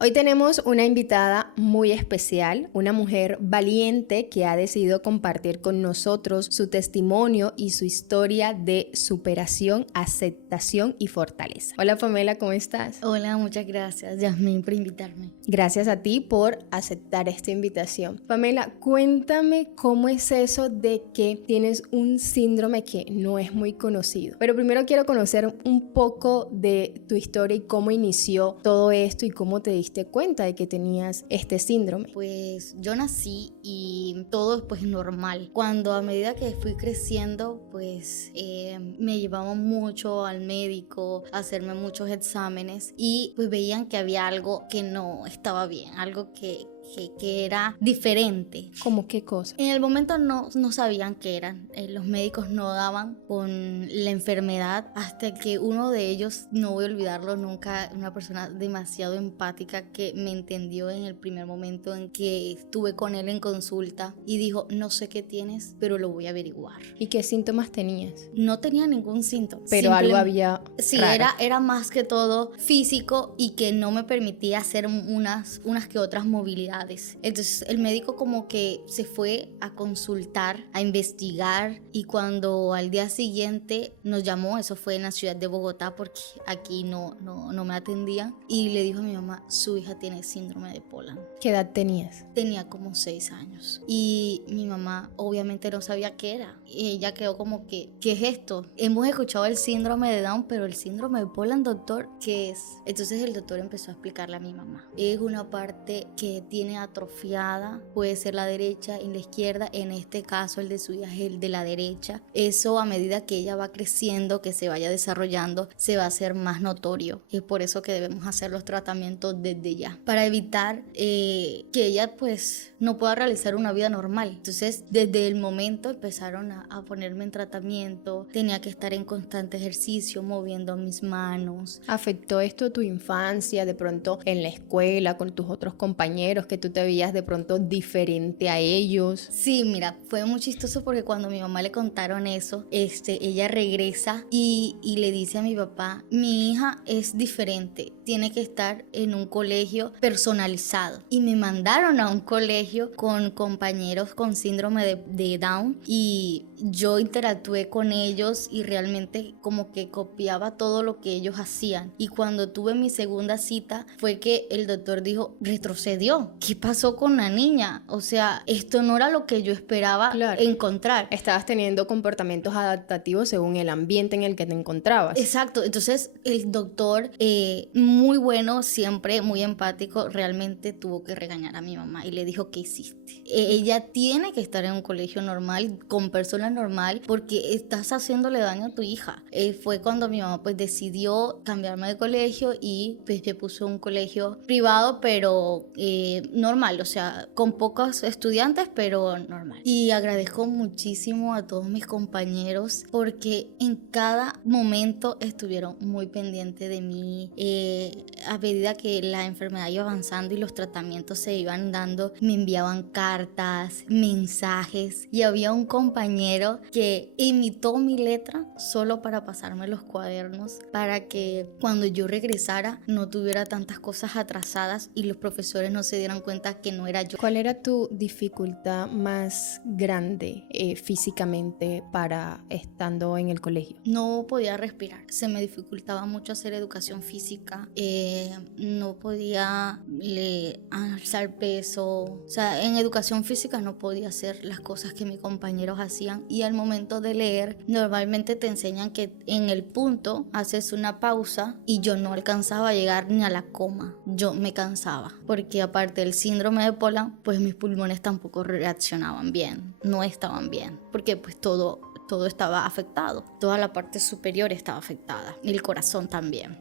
Hoy tenemos una invitada muy especial, una mujer valiente que ha decidido compartir con nosotros su testimonio y su historia de superación, aceptación y fortaleza. Hola Pamela, ¿cómo estás? Hola, muchas gracias, Yasmín, por invitarme. Gracias a ti por aceptar esta invitación. Pamela, cuéntame cómo es eso de que tienes un síndrome que no es muy conocido. Pero primero quiero conocer un poco de tu historia y cómo inició todo esto y cómo te diste cuenta de que tenías este síndrome. Pues yo nací y todo es pues normal. Cuando a medida que fui creciendo, pues me llevaban mucho al médico, a hacerme muchos exámenes y pues veían que había algo que no estaba bien, algo que era diferente. ¿Cómo qué cosa? En el momento no sabían qué eran. Los médicos no daban con la enfermedad hasta que uno de ellos, no voy a olvidarlo nunca, una persona demasiado empática que me entendió en el primer momento en que estuve con él en consulta y dijo, no sé qué tienes, pero lo voy a averiguar. ¿Y qué síntomas tenías? No tenía ningún síntoma. Pero algo había Sí, raro. era más que todo físico y que no me permitía hacer unas que otras movilidades. Entonces el médico como que se fue a consultar, a investigar y cuando al día siguiente nos llamó, eso fue en la ciudad de Bogotá porque aquí no me atendían y le dijo a mi mamá, su hija tiene síndrome de Poland. ¿Qué edad tenías? Tenía como 6 años y mi mamá obviamente no sabía qué era y ella quedó como que, ¿qué es esto? Hemos escuchado el síndrome de Down, pero el síndrome de Poland, doctor, ¿qué es? Entonces el doctor empezó a explicarle a mi mamá. Es una parte que tiene atrofiada, puede ser la derecha y la izquierda, en este caso el de su hija es el de la derecha. Eso a medida que ella va creciendo, que se vaya desarrollando, se va a hacer más notorio. Es por eso que debemos hacer los tratamientos desde ya, para evitar que ella pues no pueda realizar una vida normal. Entonces desde el momento empezaron a ponerme en tratamiento, tenía que estar en constante ejercicio, moviendo mis manos. ¿Afectó esto tu infancia, de pronto en la escuela, con tus otros compañeros, que tú te veías de pronto diferente a ellos? Sí, mira, fue muy chistoso porque cuando a mi mamá le contaron eso, ella regresa y le dice a mi papá, mi hija es diferente, tiene que estar en un colegio personalizado. Y me mandaron a un colegio con compañeros con síndrome de Down y yo interactué con ellos y realmente como que copiaba todo lo que ellos hacían. Y cuando tuve mi segunda cita fue que el doctor dijo, retrocedió. ¿Qué pasó con la niña? O sea, esto no era lo que yo esperaba encontrar. Estabas teniendo comportamientos adaptativos según el ambiente en el que te encontrabas. Exacto. Entonces el doctor, muy bueno, siempre muy empático, realmente tuvo que regañar a mi mamá y le dijo, ¿qué hiciste? Ella tiene que estar en un colegio normal, con personas normal, porque estás haciéndole daño a tu hija. Fue cuando mi mamá pues decidió cambiarme de colegio y pues me puso un colegio privado, pero normal, o sea, con pocos estudiantes, pero normal. Y agradezco muchísimo a todos mis compañeros porque en cada momento estuvieron muy pendientes de mí. A medida que la enfermedad iba avanzando y los tratamientos se iban dando, me enviaban cartas, mensajes y había un compañero que imitó mi letra solo para pasarme los cuadernos para que cuando yo regresara no tuviera tantas cosas atrasadas y los profesores no se dieran cuenta que no era yo. ¿Cuál era tu dificultad más grande físicamente para estando en el colegio? No podía respirar, se me dificultaba mucho hacer educación física, no podía alzar peso, o sea, en educación física no podía hacer las cosas que mis compañeros hacían y al momento de leer normalmente te enseñan que en el punto haces una pausa y yo no alcanzaba a llegar ni a la coma, yo me cansaba porque aparte del síndrome de Poland pues mis pulmones tampoco reaccionaban bien, no estaban bien porque pues todo estaba afectado, toda la parte superior estaba afectada y el corazón también.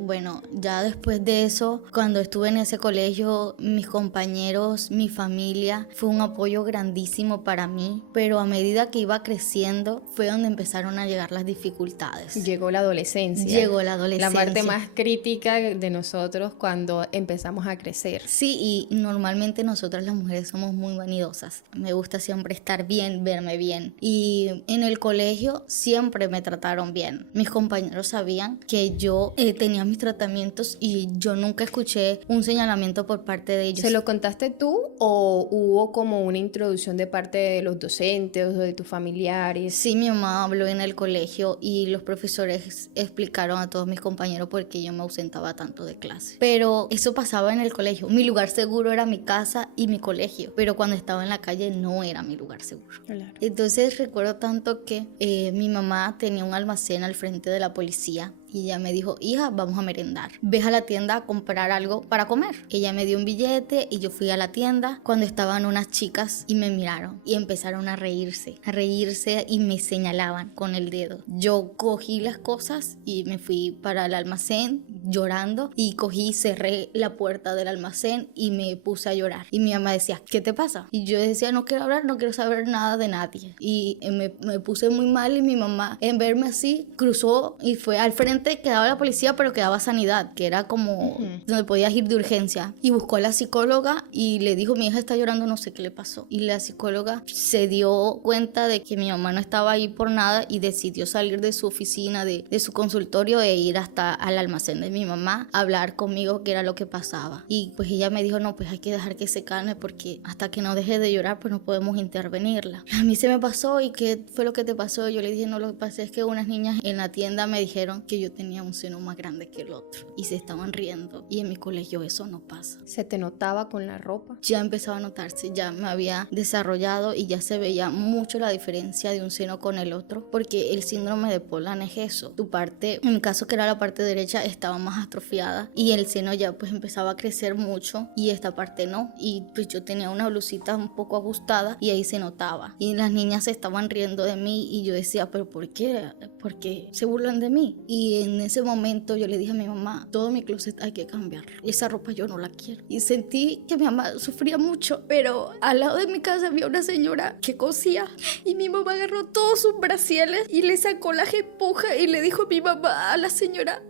Bueno, ya después de eso, cuando estuve en ese colegio, mis compañeros, mi familia, fue un apoyo grandísimo para mí, pero a medida que iba creciendo fue donde empezaron a llegar las dificultades. Llegó la adolescencia. Llegó la adolescencia. La parte más crítica de nosotros cuando empezamos a crecer. Sí, y normalmente nosotras las mujeres somos muy vanidosas. Me gusta siempre estar bien, verme bien. Y En el colegio siempre me trataron bien. Mis compañeros sabían que yo tenía mis tratamientos y yo nunca escuché un señalamiento por parte de ellos. ¿Se lo contaste tú o hubo como una introducción de parte de los docentes o de tus familiares? Sí, mi mamá habló en el colegio y los profesores explicaron a todos mis compañeros por qué yo me ausentaba tanto de clase. Pero eso pasaba en el colegio. Mi lugar seguro era mi casa y mi colegio, pero cuando estaba en la calle no era mi lugar seguro. Claro. Entonces recuerdo tanto que mi mamá tenía un almacén al frente de la policía y ella me dijo, hija, vamos a merendar. Ves a la tienda a comprar algo para comer. Ella me dio un billete y yo fui a la tienda cuando estaban unas chicas y me miraron y empezaron a reírse y me señalaban con el dedo. Yo cogí las cosas y me fui para el almacén llorando y cogí y cerré la puerta del almacén y me puse a llorar. Y mi mamá decía, ¿qué te pasa? Y yo decía, no quiero hablar, no quiero saber nada de nadie. Y me puse muy mal y mi mamá, en verme así, cruzó y fue al frente. Quedaba la policía, pero quedaba sanidad, que era como donde podías ir de urgencia. Y buscó a la psicóloga y le dijo, mi hija está llorando, no sé qué le pasó. Y la psicóloga se dio cuenta de que mi mamá no estaba ahí por nada y decidió salir de su oficina, de su consultorio e ir hasta al almacén de mi mamá a hablar conmigo qué era lo que pasaba. Y pues ella me dijo, no, pues hay que dejar que se calme porque hasta que no deje de llorar, pues no podemos intervenirla. A mí se me pasó y ¿qué fue lo que te pasó? Yo le dije, no, lo que pasa es que unas niñas en la tienda me dijeron que yo tenía un seno más grande que el otro y se estaban riendo y en mi colegio eso no pasa. ¿Se te notaba con la ropa? Ya empezaba a notarse, ya me había desarrollado y ya se veía mucho la diferencia de un seno con el otro porque el síndrome de Polan es eso. Tu parte, en mi caso que era la parte derecha, estaba más atrofiada y el seno ya pues empezaba a crecer mucho y esta parte no. Y pues yo tenía una blusita un poco ajustada y ahí se notaba y las niñas se estaban riendo de mí y yo decía, pero ¿por qué? ¿Por qué se burlan de mí? Y en ese momento yo le dije a mi mamá, todo mi closet hay que cambiarlo, esa ropa yo no la quiero. Y sentí que mi mamá sufría mucho, pero al lado de mi casa había una señora que cosía y mi mamá agarró todos sus brasieles y le sacó la jepuja y le dijo a mi mamá, a la señora,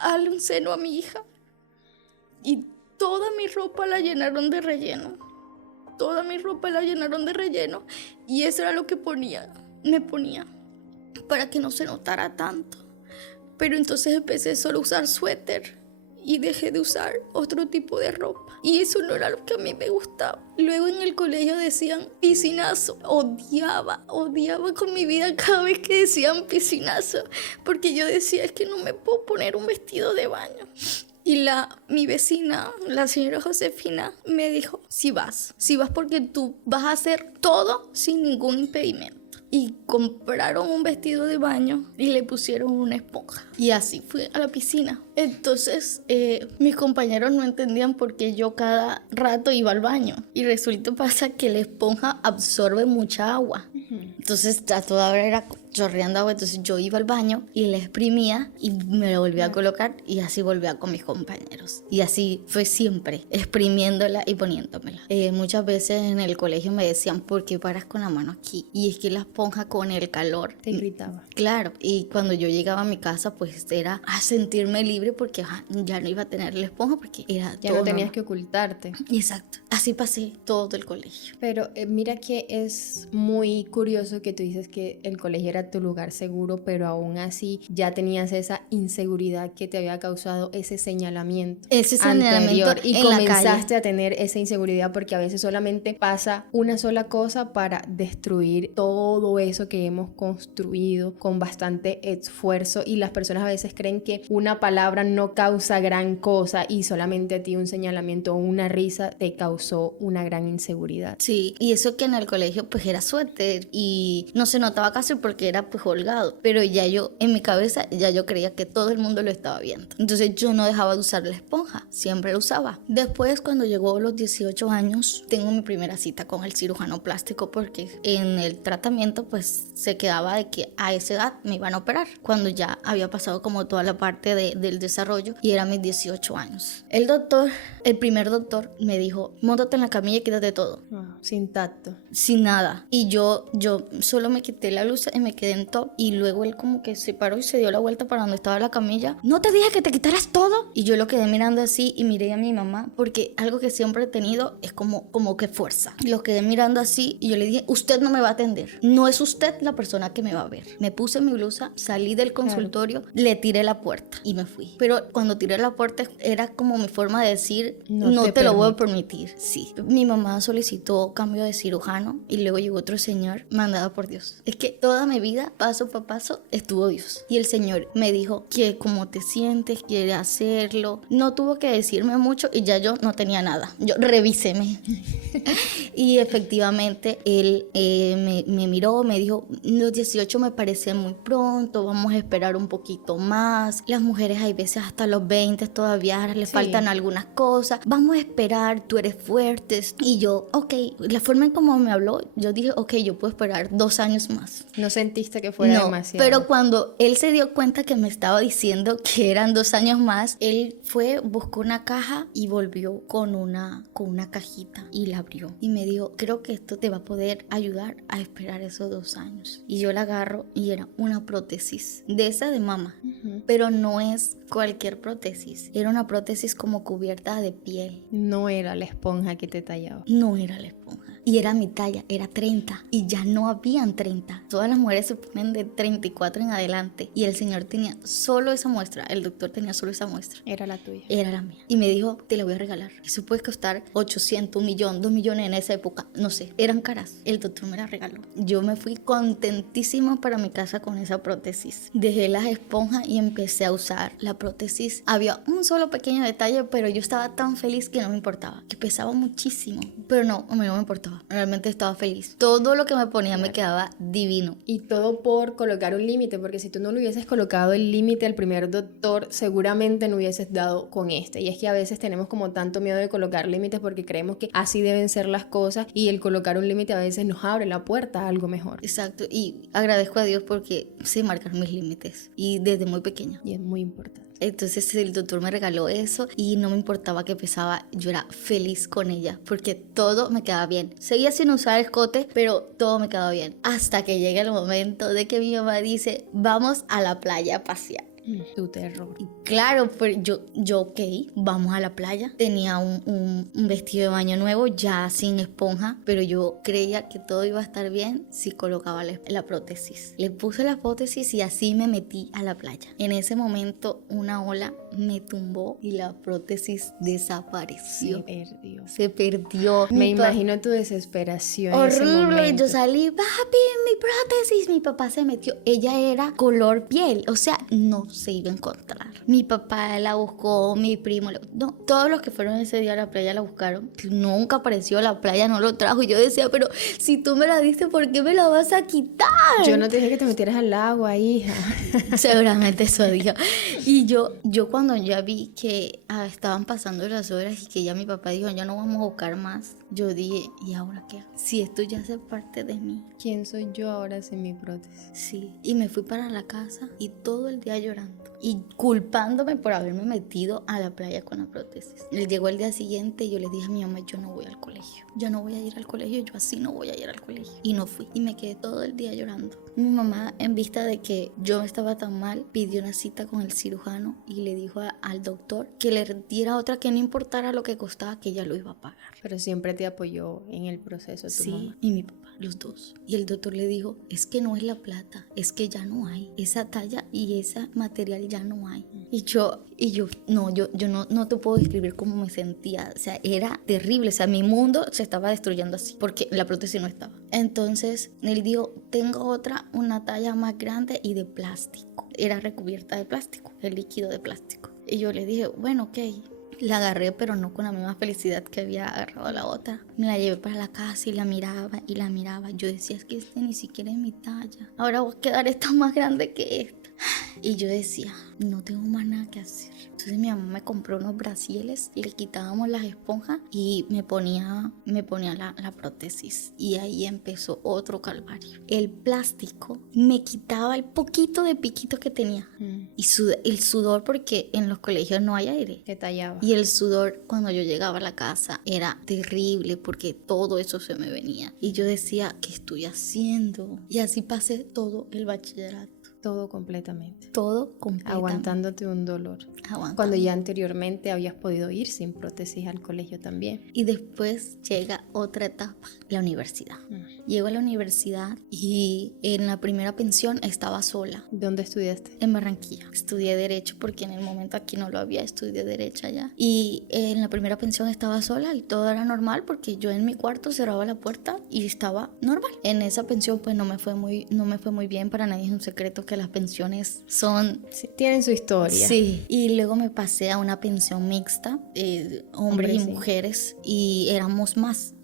hazle un seno a mi hija. Y toda mi ropa la llenaron de relleno, toda mi ropa la llenaron de relleno y eso era lo que me ponía para que no se notara tanto. Pero entonces empecé solo a usar suéter y dejé de usar otro tipo de ropa. Y eso no era lo que a mí me gustaba. Luego en el colegio decían piscinazo. Odiaba con mi vida cada vez que decían piscinazo. Porque yo decía, es que no me puedo poner un vestido de baño. Y mi vecina, la señora Josefina, me dijo, si vas porque tú vas a hacer todo sin ningún impedimento. Y compraron un vestido de baño y le pusieron una esponja. Y así fui a la piscina. Entonces mis compañeros no entendían por qué yo cada rato iba al baño. Y resulta pasa que la esponja absorbe mucha agua. Entonces a toda hora era chorreando agua. Entonces yo iba al baño y la exprimía y me la volvía a colocar. Y así volvía con mis compañeros. Y así fue siempre, exprimiéndola y poniéndomela. Muchas veces en el colegio me decían, ¿por qué paras con la mano aquí? Y es que la esponja con el calor te gritaba. Claro, y cuando yo llegaba a mi casa pues era a sentirme libre porque ya no iba a tener la esponja porque era ya todo no tenías normal. que ocultarte. Exacto, así pasé todo el colegio. Pero mira que es muy curioso que tú dices que el colegio era tu lugar seguro, pero aún así ya tenías esa inseguridad que te había causado ese señalamiento anterior y comenzaste a tener esa inseguridad porque a veces solamente pasa una sola cosa para destruir todo eso que hemos construido con bastante esfuerzo y las personas a veces creen que una palabra no causa gran cosa y solamente a ti un señalamiento o una risa te causó una gran inseguridad. Sí, y eso que en el colegio pues era suéter y no se notaba casi porque era pues holgado, pero ya yo en mi cabeza ya yo creía que todo el mundo lo estaba viendo. Entonces yo no dejaba de usar la esponja, siempre la usaba. Después cuando llegó a los 18 años tengo mi primera cita con el cirujano plástico porque en el tratamiento pues se quedaba de que a esa edad me iban a operar cuando ya había pasado como toda la parte del desarrollo y eran mis 18 años. El primer doctor me dijo, móntate en la camilla y quítate todo. Sin tacto. Sin nada. Y yo solo me quité la blusa y me quedé quedé en top. Y luego él como que se paró y se dio la vuelta para donde estaba la camilla. ¿No te dije que te quitaras todo? Y yo lo quedé mirando así y miré a mi mamá, porque algo que siempre he tenido es como que fuerza. Lo quedé mirando así y yo le dije, usted no me va a atender. No es usted la persona que me va a ver. Me puse mi blusa, salí del consultorio, le tiré la puerta y me fui. Pero cuando tiré la puerta era como mi forma de decir, no te lo voy a permitir. Sí. Mi mamá solicitó cambio de cirujano y luego llegó otro señor mandado por Dios. Es que toda mi vida, paso por paso, estuvo Dios. Y el señor me dijo que cómo te sientes, quiere hacerlo. No tuvo que decirme mucho y ya yo no tenía nada. Yo revíseme. Y efectivamente él me miró, me dijo, los 18 me parece muy pronto, vamos a esperar un poquito más. Las mujeres hay veces hasta los 20 todavía les faltan algunas cosas. Vamos a esperar, tú eres fuerte. Y yo, ok, la forma en cómo me habló, yo dije, ok, yo puedo esperar 2 años más. ¿No sentiste que fuera demasiado? Pero cuando él se dio cuenta que me estaba diciendo que eran 2 años más, él fue, buscó una caja y volvió con una cajita y la abrió. Y me dijo, creo que esto te va a poder ayudar a esperar esos 2 años. Y yo la agarro y era una prótesis de esa de mama. Pero no es cualquier prótesis. Era una prótesis como cubierta de piel. No era la esponja que te tallaba. No era la esponja. Y era mi talla, era 30. Y ya no habían 30. Todas las mujeres se ponen de 34 en adelante. Y el señor tenía solo esa muestra. El doctor tenía solo esa muestra. Era la tuya. Era la mía. Y me dijo, te la voy a regalar. Eso puede costar 800, 1 millón, 2 millones en esa época. No sé, eran caras. El doctor me la regaló. Yo me fui contentísima para mi casa con esa prótesis. Dejé las esponjas y empecé a usar la prótesis. Había un solo pequeño detalle, pero yo estaba tan feliz que no me importaba. Que pesaba muchísimo. Pero no, a mí no me importaba. Realmente estaba feliz. Todo lo que me ponía me quedaba divino. Y todo por colocar un límite, porque si tú no le hubieses colocado el límite al primer doctor, seguramente no hubieses dado con este. Y es que a veces tenemos como tanto miedo de colocar límites porque creemos que así deben ser las cosas, y el colocar un límite a veces nos abre la puerta a algo mejor. Exacto. Y agradezco a Dios porque sé marcar mis límites. Y desde muy pequeña. Y es muy importante. Entonces el doctor me regaló eso y no me importaba que pesaba, yo era feliz con ella porque todo me quedaba bien. Seguía sin usar escote, pero todo me quedaba bien. Hasta que llega el momento de que mi mamá dice, vamos a la playa a pasear. Tu terror. Y claro, pues yo ok, vamos a la playa. Tenía un vestido de baño nuevo, ya sin esponja, pero yo creía que todo iba a estar bien si colocaba la prótesis. Le puse la prótesis y así me metí a la playa. En ese momento una ola me tumbó y la prótesis desapareció. Se perdió. Me imagino tu desesperación. Horrible. Yo salí, papi, mi prótesis. Mi papá se metió. Ella era color piel, o sea, no se iba a encontrar. Mi papá la buscó, mi primo, no, todos los que fueron ese día a la playa la buscaron. Nunca apareció, la playa no lo trajo. Y yo decía, pero si tú me la diste, ¿por qué me la vas a quitar? Yo no te dije que te metieras al agua, hija. Seguramente eso dijo. Y yo cuando ya vi que estaban pasando las horas y que ya mi papá dijo, ya no vamos a buscar más, yo dije, ¿y ahora qué? Si esto ya hace parte de mí. ¿Quién soy yo ahora sin mi prótesis? Sí. Y me fui para la casa y todo el día llorando y culpándome por haberme metido a la playa con la prótesis. Llegó el día siguiente y yo le dije a mi mamá, yo no voy al colegio. Yo no voy a ir al colegio, yo así no voy a ir al colegio. Y no fui. Y me quedé todo el día llorando. Mi mamá, en vista de que yo estaba tan mal, pidió una cita con el cirujano y le dijo al doctor que le diera otra, que no importara lo que costaba, que ella lo iba a pagar. Pero siempre te apoyó en el proceso tu mamá. Sí, y mi papá, los dos. Y el doctor le dijo, es que no es la plata, es que ya no hay. Esa talla y ese material ya no hay. Y yo no te puedo describir cómo me sentía. O sea, era terrible. O sea, mi mundo se estaba destruyendo así porque la prótesis no estaba. Entonces, él dijo, tengo otra, una talla más grande y de plástico. Era recubierta de plástico, el líquido de plástico. Y yo le dije, bueno, ok. La agarré, pero no con la misma felicidad que había agarrado la otra. Me la llevé para la casa y la miraba y la miraba. Yo decía, es que este ni siquiera es mi talla. Ahora voy a quedar esta más grande que esta. Y yo decía, no tengo más nada que hacer. Entonces mi mamá me compró unos brasieles y le quitábamos las esponjas y me ponía la prótesis. Y ahí empezó otro calvario. El plástico me quitaba el poquito de piquito que tenía. Y el sudor, porque en los colegios no hay aire. Te tallaba. Y el sudor cuando yo llegaba a la casa era terrible porque todo eso se me venía. Y yo decía, ¿qué estoy haciendo? Y así pasé todo el bachillerato. Todo completamente. Todo completamente. Aguantándote un dolor. Cuando ya anteriormente habías podido ir sin prótesis al colegio también. Y después llega otra etapa, la universidad. Llego a la universidad y en la primera pensión estaba sola. ¿Dónde estudiaste? En Barranquilla. Estudié Derecho porque en el momento aquí no lo había, estudié Derecho allá. Y en la primera pensión estaba sola y todo era normal porque yo en mi cuarto cerraba la puerta y estaba normal. En esa pensión pues no me fue muy bien, para nadie es un secreto que las pensiones son... Sí, tienen su historia. Sí, y luego me pasé a una pensión mixta, hombres y sí. mujeres, y éramos más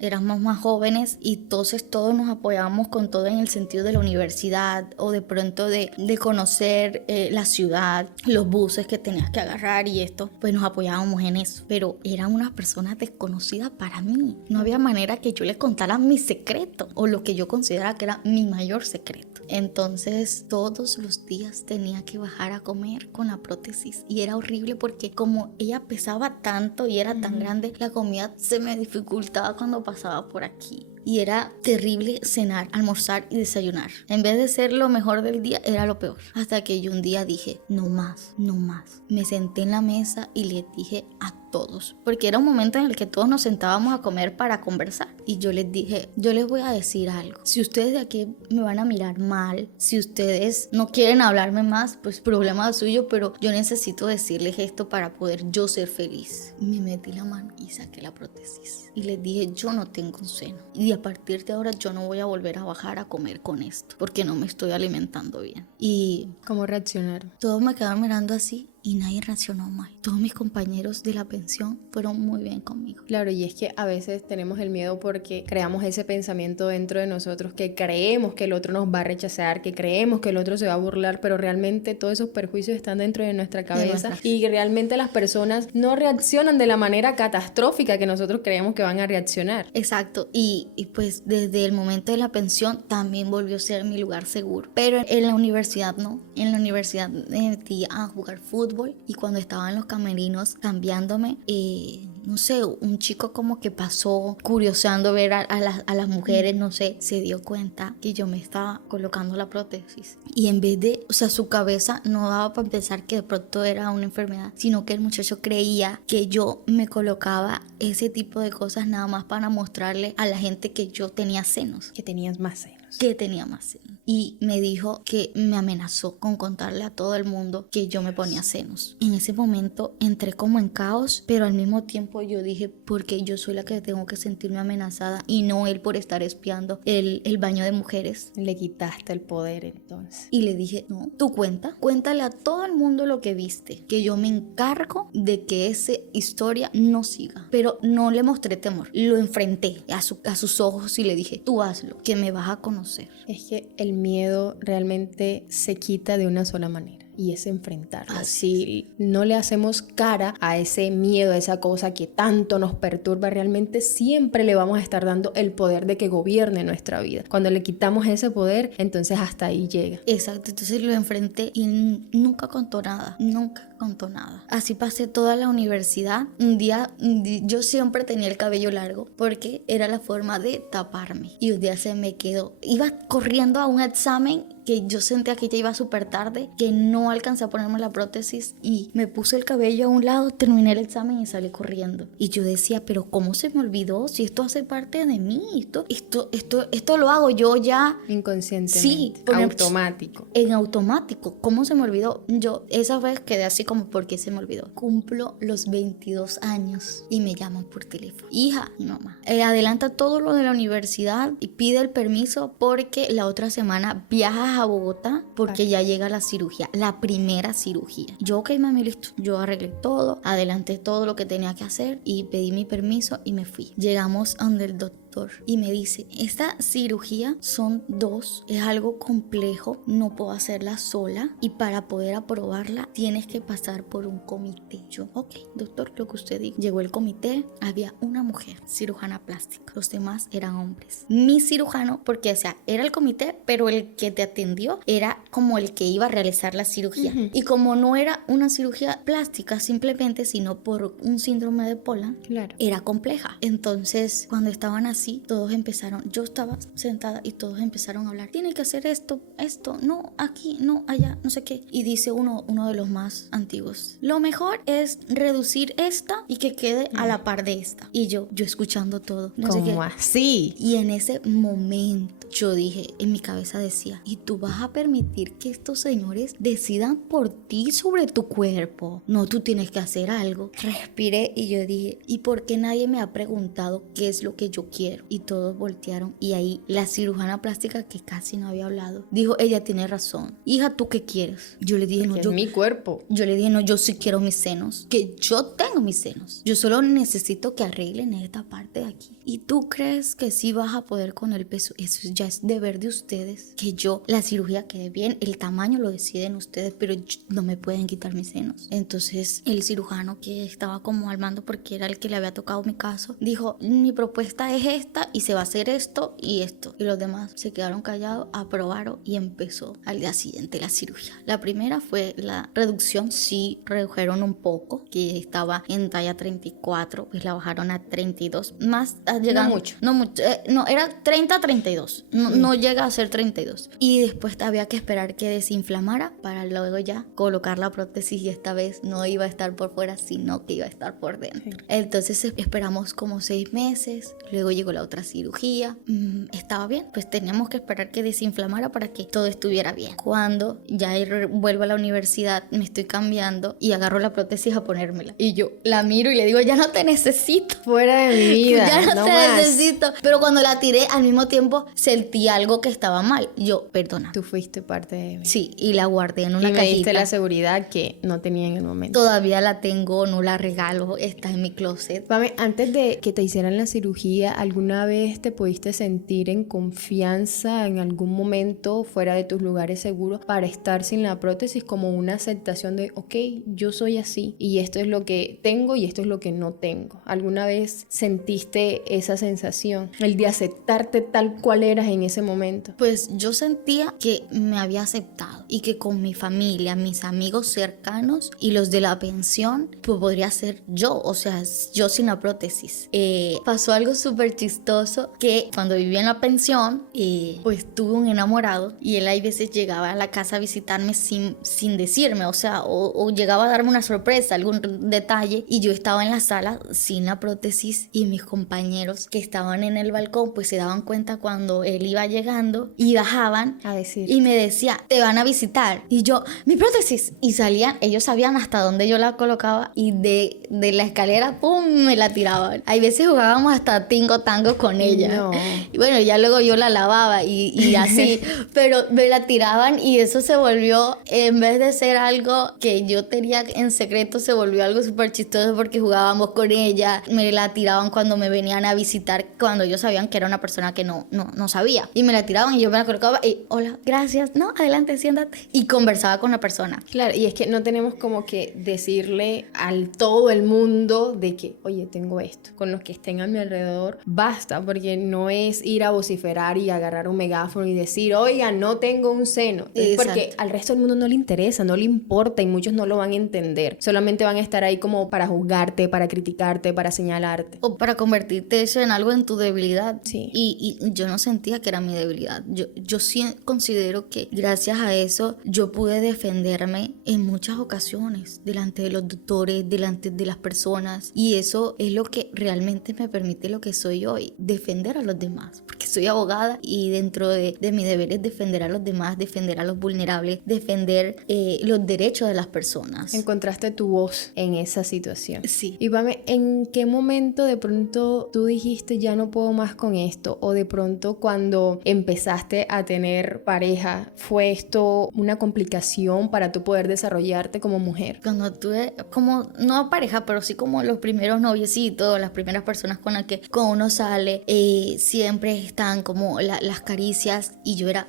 jóvenes y entonces todos nos apoyábamos con todo en el sentido de la universidad o de pronto de conocer la ciudad, los buses que tenías que agarrar y esto, pues nos apoyábamos en eso, pero eran unas personas desconocidas para mí, no había manera que yo les contara mi secreto o lo que yo consideraba que era mi mayor secreto. Entonces todos los días tenía que bajar a comer con la prótesis y era horrible porque como ella pesaba tanto y era tan grande, la comida se me dificultaba cuando pasaba por aquí. Y era terrible cenar, almorzar y desayunar. En vez de ser lo mejor del día, era lo peor. Hasta que yo un día dije, no más, no más. Me senté en la mesa y le dije a todos, porque era un momento en el que todos nos sentábamos a comer para conversar. Y yo les dije, yo les voy a decir algo. Si ustedes de aquí me van a mirar mal, si ustedes no quieren hablarme más, pues problema suyo, pero yo necesito decirles esto para poder yo ser feliz. Me metí la mano y saqué la prótesis. Y les dije, yo no tengo un seno. Y a partir de ahora yo no voy a volver a bajar a comer con esto, porque no me estoy alimentando bien. Y... ¿Cómo reaccionaron? Todos me quedaron mirando así y nadie reaccionó mal. Todos mis compañeros de la pensión fueron muy bien conmigo. Claro, y es que a veces tenemos el miedo porque creamos ese pensamiento dentro de nosotros que creemos que el otro nos va a rechazar, que creemos que el otro se va a burlar, pero realmente todos esos perjuicios están dentro de nuestra cabeza y realmente las personas no reaccionan de la manera catastrófica que nosotros creemos que van a reaccionar. Exacto, y pues desde el momento de la pensión también volvió a ser mi lugar seguro, pero en la universidad no. En la universidad me metí a jugar fútbol y cuando estaba en los camerinos cambiándome, no sé, un chico como que pasó curioseando ver a las mujeres, no sé, se dio cuenta que yo me estaba colocando la prótesis. Y en vez de, o sea, su cabeza no daba para pensar que de pronto era una enfermedad, sino que el muchacho creía que yo me colocaba ese tipo de cosas nada más para mostrarle a la gente que yo tenía senos. Que tenías más senos. Que tenía más senos. Y me dijo que me amenazó con contarle a todo el mundo que yo me ponía senos. En ese momento entré como en caos, pero al mismo tiempo yo dije, porque yo soy la que tengo que sentirme amenazada y no él por estar espiando el baño de mujeres. Le quitaste el poder entonces. Y le dije, no, tú cuéntale a todo el mundo lo que viste, que yo me encargo de que esa historia no siga. Pero no le mostré temor, lo enfrenté a sus ojos y le dije, tú hazlo, que me vas a conocer. Es que el miedo realmente se quita de una sola manera. Y es enfrentarlo. Si no le hacemos cara a ese miedo, a esa cosa que tanto nos perturba, realmente siempre le vamos a estar dando el poder de que gobierne nuestra vida. Cuando le quitamos ese poder, entonces hasta ahí llega. Exacto, entonces lo enfrenté y nunca contó nada. Así pasé toda la universidad. Un día yo siempre tenía el cabello largo porque era la forma de taparme. Y un día se me quedó. Iba corriendo a un examen que yo sentía que ya iba súper tarde, que no alcancé a ponerme la prótesis y me puse el cabello a un lado, terminé el examen y salí corriendo. Y yo decía, pero ¿cómo se me olvidó? Si esto hace parte de mí, esto lo hago yo ya. Inconscientemente. Sí. Automático. En automático. ¿Cómo se me olvidó? Yo esa vez quedé así como, ¿por qué se me olvidó? Cumplo los 22 años y me llaman por teléfono. Hija, mi mamá, adelanta todo lo de la universidad y pide el permiso porque la otra semana viajas a Bogotá porque ya llega la cirugía, la primera cirugía. Yo, ok, mami, listo. Yo arreglé todo, adelanté todo lo que tenía que hacer y pedí mi permiso y me fui. Llegamos donde el doctor doctor y me dice, esta cirugía son 2, es algo complejo, no puedo hacerla sola y para poder aprobarla tienes que pasar por un comité. Yo, ok, doctor, lo que usted diga. Llegó el comité, había una mujer, cirujana plástica, los demás eran hombres. Mi cirujano, porque o sea, era el comité, pero el que te atendió era como el que iba a realizar la cirugía. Y como no era una cirugía plástica simplemente, sino por un síndrome de Poland, Claro. era compleja. Entonces, cuando estaban así, todos empezaron, yo estaba sentada y todos empezaron a hablar, tiene que hacer esto, no, aquí, no, allá, no sé qué. Y dice uno de los más antiguos, lo mejor es reducir esta y que quede a la par de esta. Y yo escuchando todo, no sé qué. ¿Cómo así? Y en ese momento yo dije, en mi cabeza decía, ¿y tú vas a permitir que estos señores decidan por ti sobre tu cuerpo? No, tú tienes que hacer algo. Respiré y yo dije, ¿y por qué nadie me ha preguntado qué es lo que yo quiero? Y todos voltearon y ahí la cirujana plástica, que casi no había hablado, dijo, ella tiene razón. Hija, ¿tú qué quieres? Yo le dije, no, Es mi cuerpo. Yo le dije, no, yo sí quiero mis senos, que yo tengo mis senos. Yo solo necesito que arreglen esta parte de aquí. ¿Y tú crees que sí vas a poder con el peso? Eso ya es deber de ustedes. Que la cirugía quede bien, el tamaño lo deciden ustedes, pero no me pueden quitar mis senos. Entonces el cirujano, que estaba como al mando porque era el que le había tocado mi caso, dijo, mi propuesta es esta y se va a hacer esto y esto. Y los demás se quedaron callados, aprobaron y empezó al día siguiente la cirugía. La primera fue la reducción, sí redujeron un poco, que estaba en talla 34, pues la bajaron a 32, más llegando, no mucho, no, era 30-32, no llega a ser 32. Y después había que esperar que desinflamara para luego ya colocar la prótesis, y esta vez no iba a estar por fuera, sino que iba a estar por dentro. Entonces esperamos como 6 meses, luego llegó la otra cirugía, estaba bien, pues teníamos que esperar que desinflamara para que todo estuviera bien. Cuando ya vuelvo a la universidad, me estoy cambiando y agarro la prótesis a ponérmela. Y yo la miro y le digo, ya no te necesito. Fuera de mi vida. Ya no te más. necesito. Pero cuando la tiré, al mismo tiempo sentí algo que estaba mal. Yo, perdona. Tú fuiste parte de mí. Sí, y la guardé en una y me cajita. diste la seguridad que no tenía en el momento. Todavía la tengo, no la regalo, está en mi closet. Pame, antes de que te hicieran la cirugía, ¿alguna vez te pudiste sentir en confianza en algún momento fuera de tus lugares seguros para estar sin la prótesis, como una aceptación de, ok, yo soy así y esto es lo que tengo y esto es lo que no tengo? ¿Alguna vez sentiste esa sensación, el de aceptarte tal cual eras en ese momento? Pues yo sentía que me había aceptado y que con mi familia, mis amigos cercanos y los de la pensión, pues podría ser yo, o sea, yo sin la prótesis. Pasó algo súper chistoso, que cuando vivía en la pensión, pues tuve un enamorado y él a veces llegaba a la casa a visitarme sin decirme, o sea, o llegaba a darme una sorpresa, algún detalle, y yo estaba en la sala sin la prótesis y mis compañeros que estaban en el balcón pues se daban cuenta cuando él iba llegando y bajaban A decir. y me decía, te van a visitar, y yo, mi prótesis, y salían, ellos sabían hasta dónde yo la colocaba y de la escalera, pum, me la tiraban. Hay veces jugábamos hasta tingo tango con ella. No. Y bueno, ya luego yo la lavaba y así, pero me la tiraban y eso se volvió, en vez de ser algo que yo tenía en secreto, se volvió algo súper chistoso porque jugábamos con ella, me la tiraban cuando me venían a visitar, cuando ellos sabían que era una persona que no sabía, y me la tiraban y yo me la colocaba y hola, gracias, no, adelante, siéntate, y conversaba con la persona. Claro, y es que no tenemos como que decirle al todo el mundo de que, oye, tengo esto. Con los que estén a mi alrededor, basta, porque no es ir a vociferar y agarrar un megáfono y decir, oiga, no tengo un seno. Exacto. Porque al resto del mundo no le interesa, no le importa y muchos no lo van a entender. Solamente van a estar ahí como para juzgarte, para criticarte, para señalarte. O para convertirte eso en algo en tu debilidad. Sí. Y yo no sentía que era mi debilidad. Yo sí considero que gracias a eso yo pude defenderme en muchas ocasiones delante de los doctores, delante de las personas, y eso es lo que realmente me permite lo que soy hoy, defender a los demás, porque soy abogada y dentro de mi deber es defender a los demás, defender a los vulnerables, defender los derechos de las personas. Encontraste tu voz en esa situación. Sí. Y Pame, ¿en qué momento de pronto tú dijiste ya no puedo más con esto? O de pronto cuando empezaste a tener pareja, ¿fue esto una complicación para tú poder desarrollarte como mujer? Cuando tuve como, no pareja, pero sí como los primeros noviecitos, las primeras personas con las que uno sale, sale, siempre están como las caricias, y yo era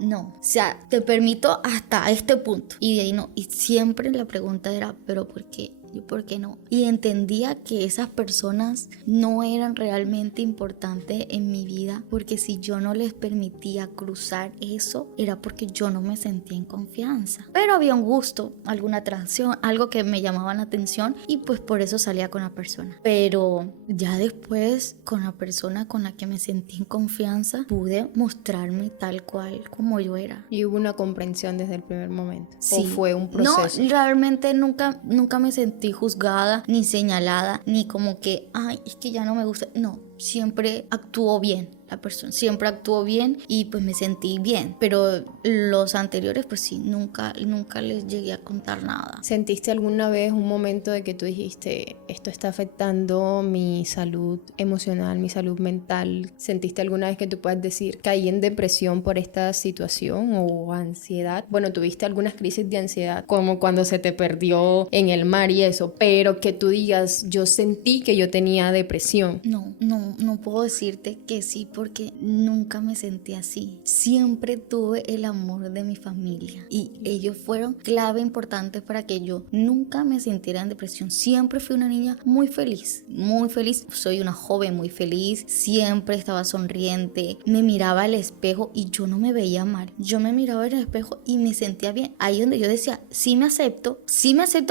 no, o sea, te permito hasta este punto, y de ahí no, y siempre la pregunta era, ¿pero por qué? ¿Y por qué no? Y entendía que esas personas no eran realmente importantes en mi vida, porque si yo no les permitía cruzar eso, era porque yo no me sentía en confianza. Pero había un gusto, alguna atracción, algo que me llamaba la atención, y pues por eso salía con la persona. Pero ya después, con la persona con la que me sentí en confianza, pude mostrarme tal cual como yo era. ¿Y hubo una comprensión desde el primer momento? Sí. ¿O fue un proceso? No, realmente nunca me sentí juzgada, ni señalada, ni como que, ay, es que ya no me gusta. No, siempre actuó bien. La persona siempre actuó bien y pues me sentí bien. Pero los anteriores, pues sí, nunca les llegué a contar nada. ¿Sentiste alguna vez un momento de que tú dijiste, esto está afectando mi salud emocional, mi salud mental? ¿Sentiste alguna vez que tú puedas decir, caí en depresión por esta situación o ansiedad? Bueno, tuviste algunas crisis de ansiedad, como cuando se te perdió en el mar y eso, pero que tú digas, yo sentí que yo tenía depresión. No puedo decirte que sí, porque nunca me sentí así. Siempre tuve el amor de mi familia y ellos fueron clave importante para que yo nunca me sintiera en depresión. Siempre fui una niña muy feliz, muy feliz. Soy una joven muy feliz, siempre estaba sonriente, me miraba al espejo y yo no me veía mal. Yo me miraba al espejo y me sentía bien. Ahí donde yo decía, sí me acepto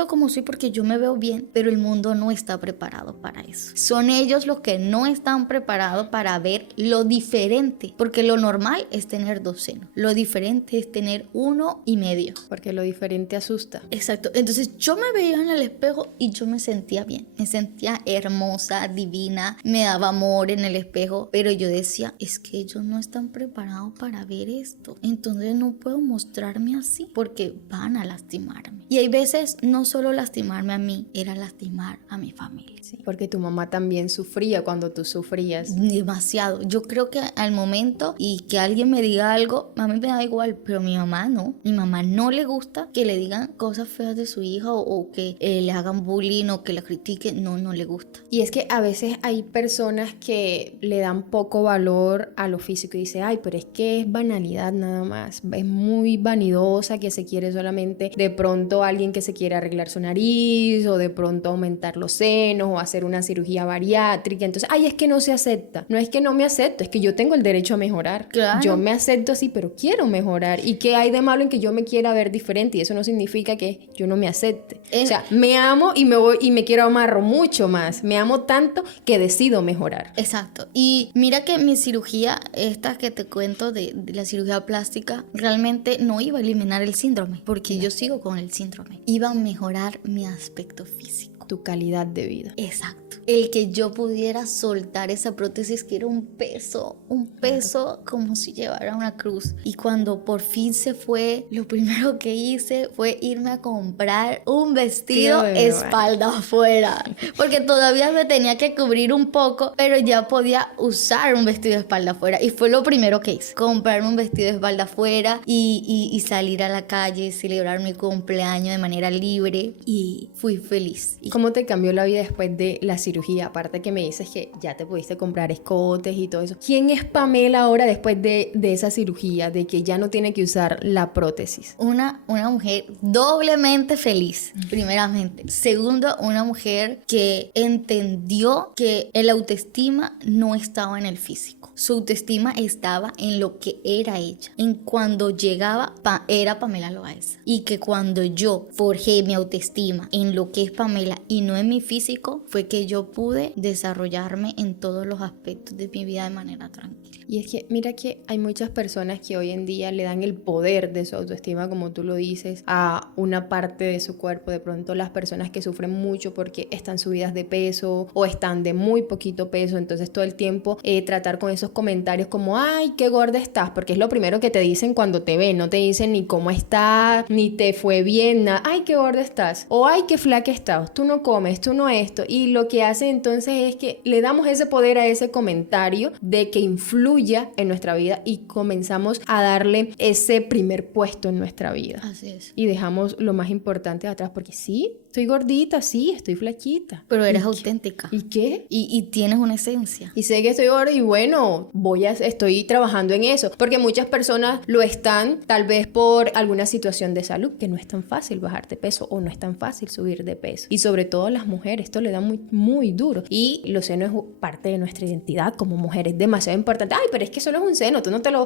como soy porque yo me veo bien, pero el mundo no está preparado para eso. Son ellos los que no están preparados para ver lo diferente, porque lo normal es tener 2 senos, lo diferente es tener 1,5, porque lo diferente asusta. Exacto. Entonces yo me veía en el espejo y yo me sentía bien, me sentía hermosa, divina, me daba amor en el espejo, pero yo decía, es que ellos no están preparados para ver esto, entonces no puedo mostrarme así porque van a lastimarme. Y hay veces no solo lastimarme a mí, era lastimar a mi familia. Sí, porque tu mamá también sufría cuando tú sufrías. Demasiado. Yo creo que al momento y que alguien me diga algo, a mí me da igual, pero mi mamá no. Mi mamá no le gusta que le digan cosas feas de su hija o que le hagan bullying o que la critiquen. No le gusta. Y es que a veces hay personas que le dan poco valor a lo físico y dicen, ay, pero es que es banalidad nada más. Es muy vanidosa, que se quiere solamente de pronto alguien que se quiere arreglar su nariz o de pronto aumentar los senos o hacer una cirugía bariátrica. Entonces, ay, es que no se acepta. No es que no me acepto, es que yo tengo el derecho a mejorar. Claro. Yo me acepto así, pero quiero mejorar. ¿Y qué hay de malo en que yo me quiera ver diferente? Y eso no significa que yo no me acepte. O sea, me amo y me quiero amar mucho más. Me amo tanto que decido mejorar. Exacto. Y mira que mi cirugía, esta que te cuento de la cirugía plástica, realmente no iba a eliminar el síndrome, porque yo sigo con el síndrome. Iba a mejorar mi aspecto físico. Tu calidad de vida. Exacto. El que yo pudiera soltar esa prótesis que era un peso como si llevara una cruz. Y cuando por fin se fue, lo primero que hice fue irme a comprar un vestido espalda afuera, porque todavía me tenía que cubrir un poco, pero ya podía usar un vestido de espalda afuera. Y fue lo primero que hice, comprarme un vestido de espalda afuera y salir a la calle, celebrar mi cumpleaños de manera libre, y fui feliz. ¿Cómo te cambió la vida después de la cirugía? Aparte que me dices que ya te pudiste comprar escotes y todo eso. ¿Quién es Pamela ahora después de esa cirugía, de que ya no tiene que usar la prótesis? Una mujer doblemente feliz, primeramente. Segundo, una mujer que entendió que el autoestima no estaba en el físico. Su autoestima estaba en lo que era ella. En cuando llegaba, era Pamela Loaiza. Y que cuando yo forjé mi autoestima en lo que es Pamela y no en mi físico, fue que yo pude desarrollarme en todos los aspectos de mi vida de manera tranquila. Y es que mira que hay muchas personas que hoy en día le dan el poder de su autoestima, como tú lo dices, a una parte de su cuerpo. De pronto las personas que sufren mucho porque están subidas de peso o están de muy poquito peso, entonces todo el tiempo tratar con esos comentarios como, ay, qué gorda estás, porque es lo primero que te dicen cuando te ven. No te dicen ni cómo estás, ni te fue bien, nada. Ay, qué gorda estás, o ay, qué flaca estás, tú no comes, tú no esto. Y lo que hace entonces es que le damos ese poder a ese comentario de que influya en nuestra vida y comenzamos a darle ese primer puesto en nuestra vida. Así es. Y dejamos lo más importante atrás, porque sí, estoy gordita, sí, estoy flaquita. Pero eres ¿Y auténtica. ¿Y qué? Y tienes una esencia. Y sé que estoy gorda y bueno, estoy trabajando en eso, porque muchas personas lo están tal vez por alguna situación de salud, que no es tan fácil bajar de peso o no es tan fácil subir de peso. Y sobre todo a las mujeres, esto le da muy, muy duro. Y los senos es parte de nuestra identidad como mujeres, demasiado importante. Ay, pero es que eso no es un seno,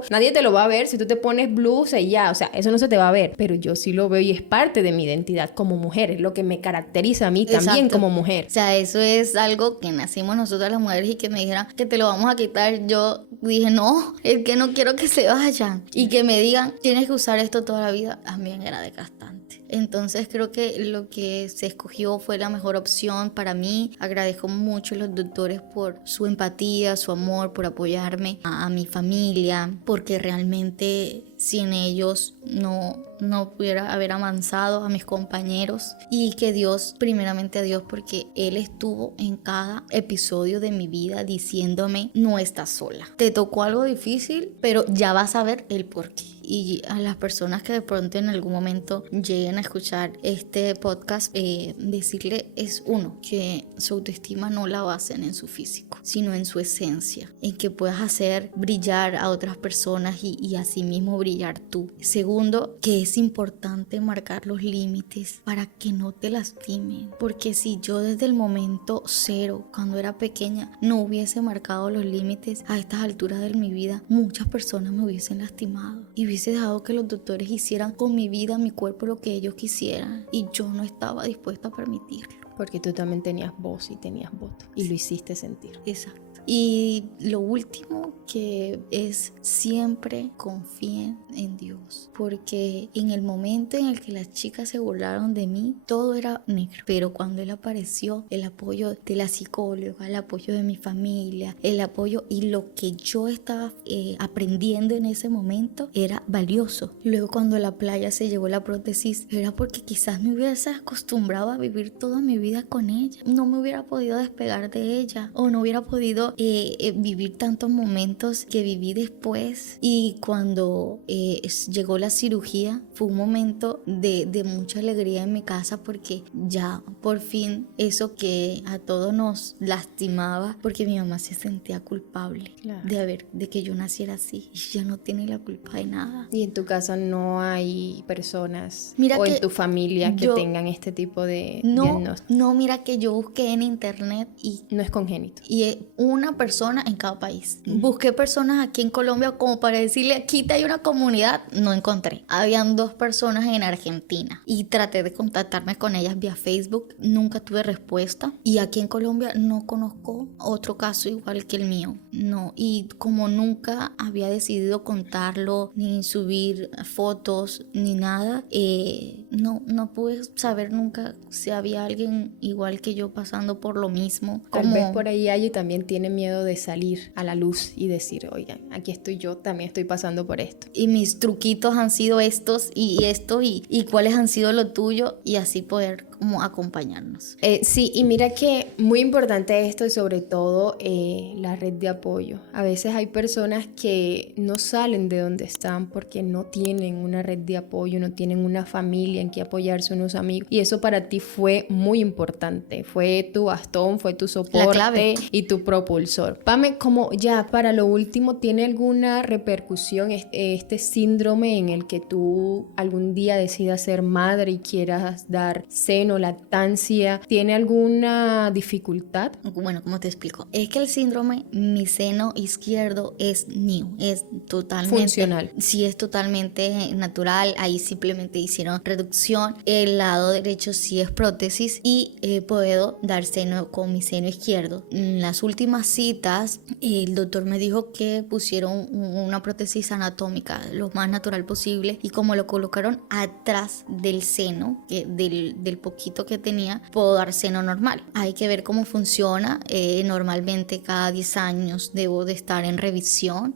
nadie te lo va a ver si tú te pones blusa y ya, o sea, eso no se te va a ver, pero yo sí lo veo y es parte de mi identidad como mujer, es lo que me caracteriza a mí también. Exacto. Como mujer. O sea, eso es algo que nacimos nosotras las mujeres, y que me dijeran que te lo vamos a quitar. Yo dije, no, es que no quiero que se vayan. Y que me digan, tienes que usar esto toda la vida, también era desgastante. Entonces creo que lo que se escogió fue la mejor opción para mí. Agradezco mucho a los doctores por su empatía, su amor, por apoyarme, a mi familia, porque realmente sin ellos no pudiera haber avanzado, a mis compañeros, y que Dios, primeramente a Dios, porque Él estuvo en cada episodio de mi vida diciéndome, no estás sola, te tocó algo difícil, pero ya vas a ver el porqué. Y a las personas que de pronto en algún momento lleguen a escuchar este podcast, decirle es uno, que su autoestima no la basen en su físico, sino en su esencia, en que puedas hacer brillar a otras personas y así mismo brillar tú. Segundo, que es importante marcar los límites para que no te lastimen, porque si yo desde el momento cero, cuando era pequeña, no hubiese marcado los límites a estas alturas de mi vida, muchas personas me hubiesen lastimado y hubiese dejado que los doctores hicieran con mi vida, mi cuerpo, lo que ellos quisieran, y yo no estaba dispuesta a permitirlo. Porque tú también tenías voz y tenías voto y lo hiciste sentir. Exacto. Y lo último que es, siempre confíen en Dios, porque en el momento en el que las chicas se burlaron de mí, todo era negro, pero cuando Él apareció, el apoyo de la psicóloga, el apoyo de mi familia, el apoyo y lo que yo estaba aprendiendo en ese momento era valioso. Luego cuando la playa se llevó la prótesis, era porque quizás me hubiese acostumbrado a vivir toda mi vida con ella, no me hubiera podido despegar de ella, o no hubiera podido vivir tantos momentos que viví después. Y cuando llegó la cirugía, fue un momento de mucha alegría en mi casa, porque ya por fin eso que a todos nos lastimaba, porque mi mamá se sentía culpable, claro, de que yo naciera así, y ya no tiene la culpa de nada. Y en tu casa no hay personas o en tu familia que tengan este tipo de diagnóstico. No, mira que yo busqué en internet y no es congénito. Y una persona en cada país. Busqué personas aquí en Colombia como para decirle, aquí hay una comunidad, no encontré. Habían 2 personas en Argentina y traté de contactarme con ellas vía Facebook, nunca tuve respuesta. Y aquí en Colombia no conozco otro caso igual que el mío, no. Y como nunca había decidido contarlo, ni subir fotos, ni nada, no pude saber nunca si había alguien igual que yo pasando por lo mismo. Tal vez por ahí hay y también tiene miedo de salir a la luz y decir, oigan, aquí estoy yo, también estoy pasando por esto. Y mis truquitos han sido estos y esto, y cuáles han sido lo tuyo, y así poder como acompañarnos. Sí, y mira que muy importante esto, y sobre todo la red de apoyo. A veces hay personas que no salen de donde están porque no tienen una red de apoyo, no tienen una familia en que apoyarse, unos amigos, y eso para ti fue muy importante, fue tu bastón, fue tu soporte y tu propulsor. Pame, como ya para lo último, ¿tiene alguna repercusión este síndrome en el que tú algún día decidas ser madre y quieras dar seno, lactancia? ¿Tiene alguna dificultad? Bueno, ¿cómo te explico? Es que el síndrome, mi seno izquierdo es new, es totalmente funcional. Sí, es totalmente natural. Ahí simplemente hicieron reducción. El lado derecho sí es prótesis, y puedo dar seno con mi seno izquierdo. En las últimas citas, el doctor me dijo que pusieron una prótesis anatómica lo más natural posible, y como lo colocaron atrás del seno, del poquito poquito que tenía, puedo dar seno normal. Hay que ver cómo funciona. Normalmente cada 10 años debo de estar en revisión.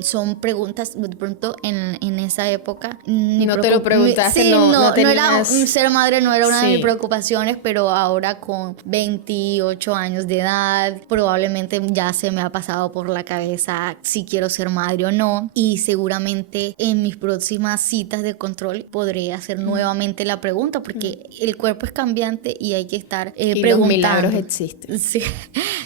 Son preguntas, de pronto en esa época... No te lo preguntaste, sí, no era, tenías... ser madre no era una de Sí. mis preocupaciones, pero ahora con 28 años de edad, probablemente ya se me ha pasado por la cabeza si quiero ser madre o no, y seguramente en mis próximas citas de control podré hacer nuevamente la pregunta, porque el cuerpo es cambiante y hay que estar Y preguntando. los milagros existen. Sí.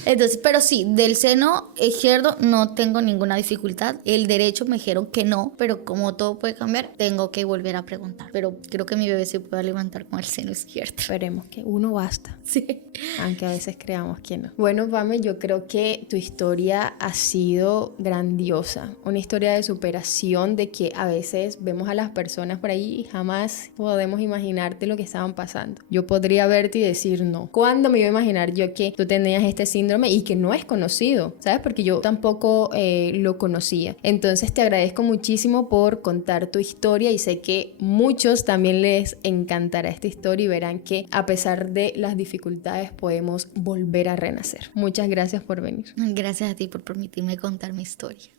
Entonces, pero sí, del seno izquierdo no tengo ninguna dificultad. El derecho me dijeron que no, pero como todo puede cambiar, tengo que volver a preguntar. Pero creo que mi bebé se puede levantar con el seno izquierdo. Esperemos que uno basta. Sí. Aunque a veces creamos que no. Bueno, Pame, yo creo que tu historia ha sido grandiosa. Una historia de superación, de que a veces vemos a las personas por ahí y jamás podemos imaginarte lo que estaban pasando. Yo podría verte y decir no. ¿Cuándo me iba a imaginar yo que tú tenías este síndrome y que no es conocido? ¿Sabes? Porque yo tampoco lo conocía. Entonces te agradezco muchísimo por contar tu historia y sé que muchos también les encantará esta historia y verán que a pesar de las dificultades podemos volver a renacer. Muchas gracias por venir. Gracias a ti por permitirme contar mi historia.